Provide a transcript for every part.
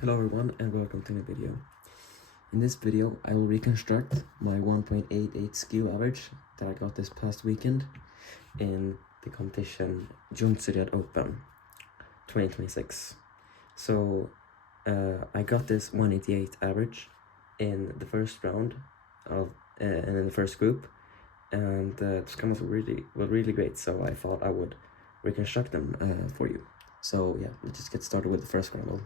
Hello everyone and welcome to my video. In this video I will reconstruct my 1.88 skill average that I got this past weekend in the competition Jonsered Open 2026. So I got this 188 average in the first round of and in the first group, and the scrambles were really great, so I thought I would reconstruct them for you. So yeah, let's just get started with the first scramble.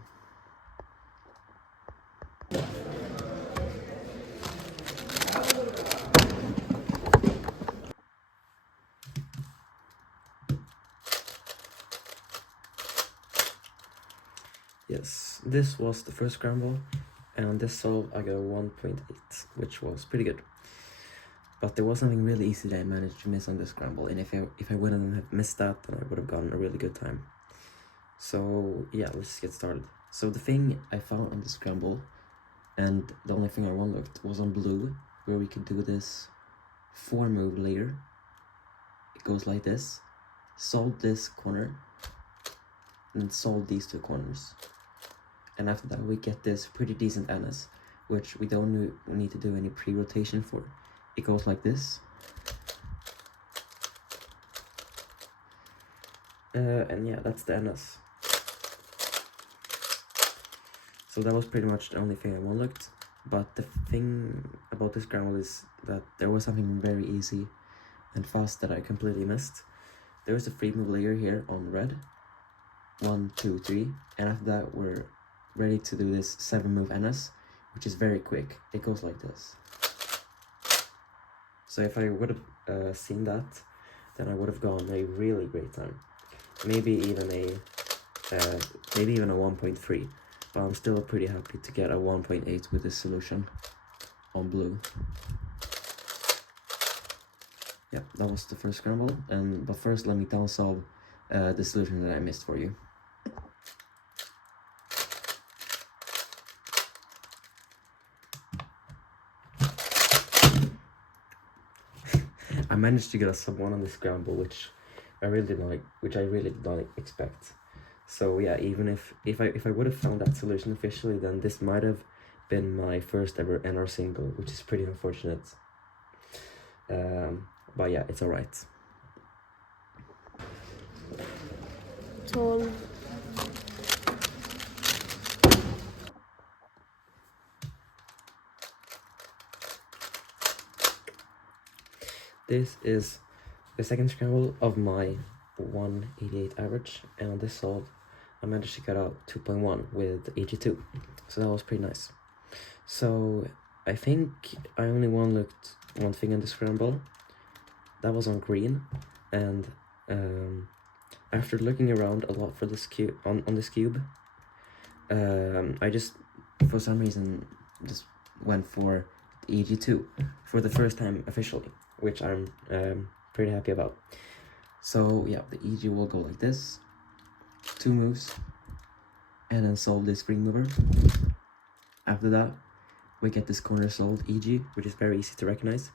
Yes, this was the first scramble, and on this solve I got a 1.8, which was pretty good. But there was something really easy that I managed to miss on this scramble, and if I wouldn't have missed that, then I would have gotten a really good time. So yeah, let's get started. So the thing I found on the scramble, and the only thing I unlocked, was on blue, where we could do this 4-move layer. It goes like this: solve this corner, and solve these two corners. And after that we get this pretty decent NS, which we don't need to do any pre-rotation for. It goes like this. And yeah, that's the NS. So that was pretty much the only thing I unlocked. But the thing about this scramble is that there was something very easy and fast that I completely missed. There was a 3-move layer here on red. 1, 2, 3, and after that we're ready to do this 7-move NS, which is very quick. It goes like this. So if I would have seen that, then I would have gone a really great time. Maybe even a 1.3, but I'm still pretty happy to get a 1.8 with this solution on blue. Yeah, that was the first scramble, but first let me down solve the solution that I missed for you. I managed to get a sub 1 on the scramble, which I really did not expect. So yeah, even if I would have found that solution officially, then this might have been my first ever NR single, which is pretty unfortunate. But yeah, it's alright. 12. This is the second scramble of my 188 average, and on this solve I managed to get out 2.1 with 82, so that was pretty nice. So I think I only looked one thing in the scramble. That was on green, and after looking around a lot for this cube on this cube, I just for some reason just went for the EG2 for the first time officially, which I'm pretty happy about. So yeah, the EG will go like this: 2 moves, and then solve this 3-mover. After that, we get this corner solved EG, which is very easy to recognize.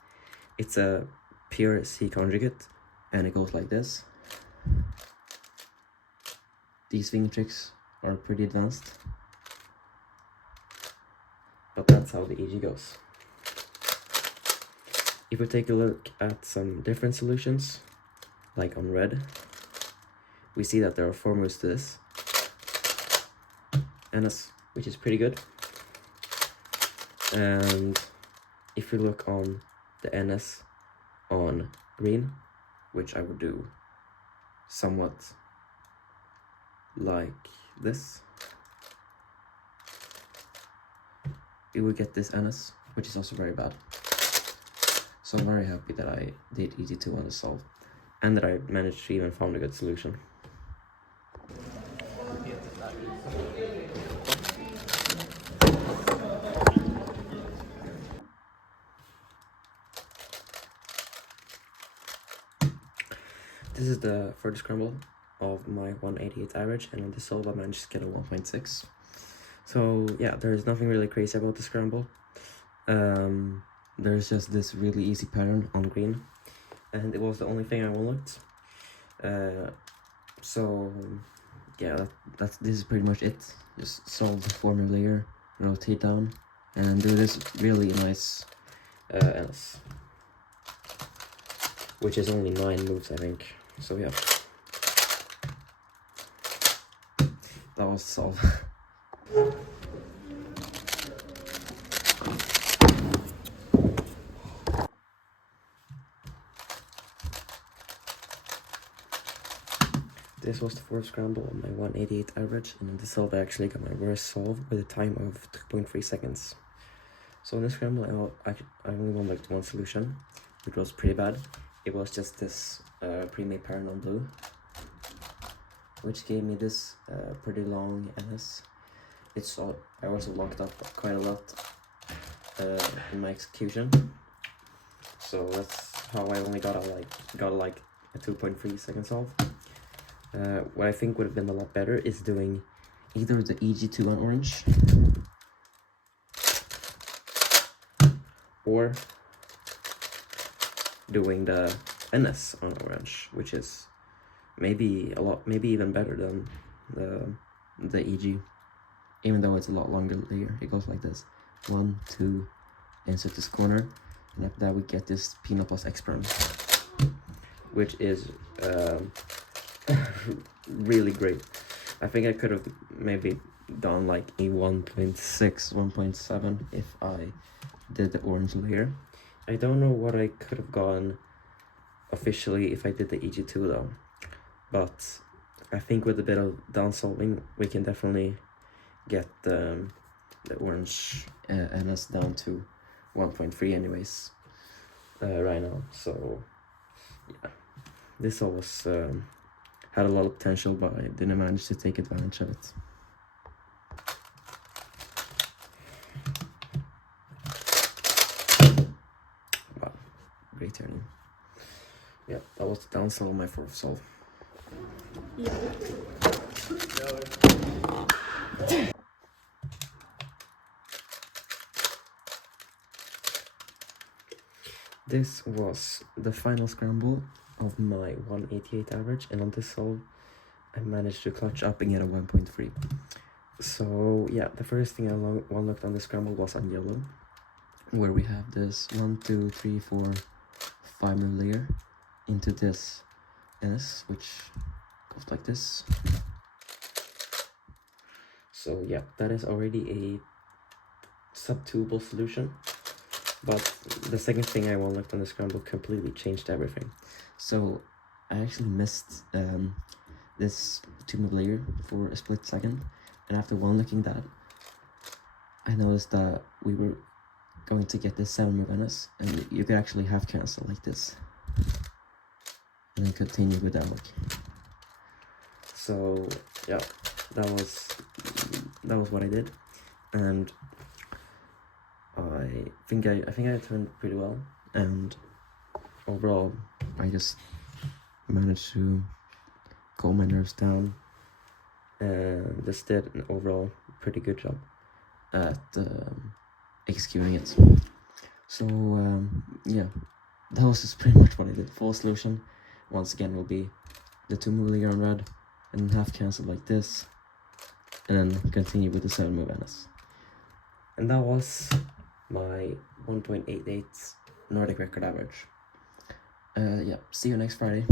It's a pure C conjugate, and it goes like this. These finger tricks are pretty advanced, but that's how the EG goes. If we take a look at some different solutions, like on red, we see that there are 4 moves to this NS, which is pretty good. And if we look on the NS on green, which I would do somewhat like this, we would get this NS, which is also very bad. So I'm very happy that I did EG2 on the solve, and that I managed to even find a good solution. This is the third scramble of my 188 average, and on the solve I managed to get a 1.6. So yeah, there's nothing really crazy about the scramble. There's just this really easy pattern on green, and it was the only thing I unlocked. So yeah, this is pretty much it. Just solve the former layer, rotate down, and do this really nice else, which is only 9 moves, I think. So yeah, that was solved. This was the fourth scramble on my 188 average, and in this solve I actually got my worst solve with a time of 2.3 seconds. So in this scramble I only won like one solution, which was pretty bad. It was just this pre-made pattern on blue, which gave me this pretty long NS. I also locked up quite a lot in my execution, so that's how I only got like a 2.3 second solve. What I think would have been a lot better is doing either the EG2 on orange or doing the NS on orange, which is maybe even better than the EG, even though it's a lot longer layer. It goes like this: 1, 2, insert this corner, and after that we get this peanut plus X-Prime, which is really great. I think I could have maybe done like a 1.6, 1.7 if I did the orange layer. I don't know what I could have gotten officially if I did the EG2 though, but I think with a bit of down solving we can definitely get the orange NS down to 1.3 anyways right now. So yeah, this all was had a lot of potential, but I didn't manage to take advantage of it. Wow, great turning. Yeah, that was the down solve on my fourth solve. Yeah. This was the final scramble of my 188 average, and on this solve I managed to clutch up and get a 1.3. So yeah, the first thing I looked on the scramble was on yellow, where we have this 1, 2, 3, 4, 5 move layer into this NS, which goes like this. So yeah, that is already a sub-2able solution. But the second thing I looked on the scramble completely changed everything. So I actually missed this 2-move layer for a split second, and after looking that, I noticed that we were going to get this 7-move NS, and you could actually half cancel like this, and then continue with that look. So yeah, that was what I did, and I think I turned pretty well, and overall I just managed to calm my nerves down and just did an overall pretty good job at executing it. So yeah, that was just pretty much what I did. Full solution once again will be the 2-move layer on red and half cancel like this, and then continue with the 7-move NS. And that was my 1.88 Nordic record average. Yeah, see you next Friday.